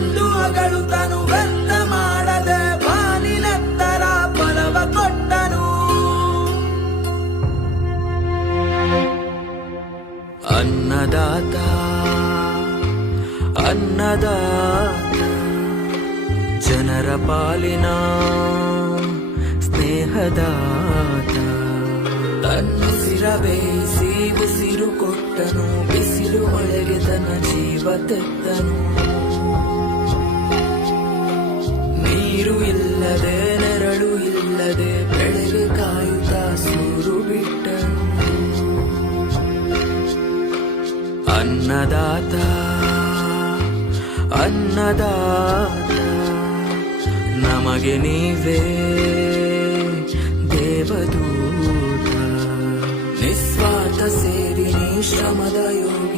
ಎಂದು ಅಗಳುತ್ತನು ವ್ಯರ್ಥ ಮಾಡದೆ ಬಾನಿನೆತ್ತರ ಫಲವ ಕೊಟ್ಟನು. ಅನ್ನದಾತ ಅನ್ನದಾತ ಜನರ ಪಾಲಿನ ಸ್ನೇಹದಾತ. ತನ್ನುಸಿರ ಬೇಯಿಸಿ ಉಸಿರು ಕೊಟ್ಟನು, ಬಿಸಿಲು ಒಳಗೆ ತನ್ನ ಜೀವ ತೆತ್ತನು. ನೀರು ಇಲ್ಲದೆ ನೆರಳು ಇಲ್ಲದೆ ಬೆಳೆಗೆ ಕಾಯುತ್ತಾ ಸೂರು ಬಿಟ್ಟನು. ಅನ್ನದಾತ ಅನ್ನದಾತ ನಮಗೆ ನೀವೇ ದೇವದೂತ. ನಿಸ್ವಾರ್ಥ ಸೇರಿ ಶ್ರಮದ ಯೋಗ